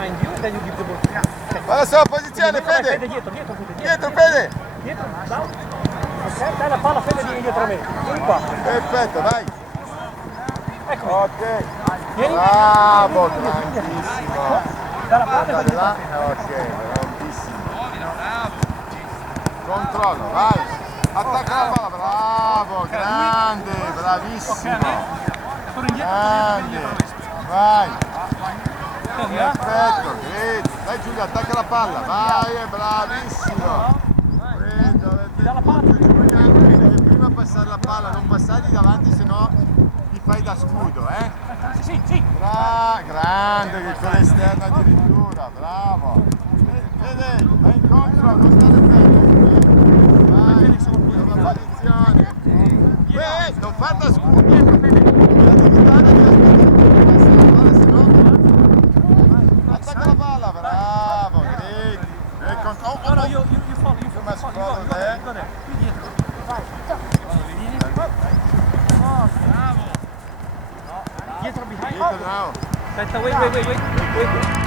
behind you and then you give the ball. Va la sua posizione, Fede! Fede, dietro, Fede. Dietro, Fede! Dietro, down. Ok, dai la palla, Fede, vieni dietro a me. Vieni qua. Perfetto, vai! Eccomi. Ok! Vieni. Bravo, Vieni, grandissimo! dalla parte, Guarda là, fai ok, grandissimo! Controllo, vai! Attacca la palla, bravo, grande, bravissimo! Grande, vai! Perfetto, great! Dai Giulia, attacca la palla, vai, è bravissimo! Dalla parte. Giulia, devi prima passare la palla, non passargli davanti, sennò ti fai da scudo, eh? Sì. Grande, che con l'esterno addirittura, bravo! Vede, vai incontro, non stare fermo! Vai, nuova posizione! Beh, non far da scudo! La devi dare di aspettare la palla, sennò... Attacca la palla, bravo, great! E controllo... No, you follow. Come scuola te? Go there. Qui dietro. Vai. Bravo. Dietro, behind. Dietro, no! Aspetta, wait.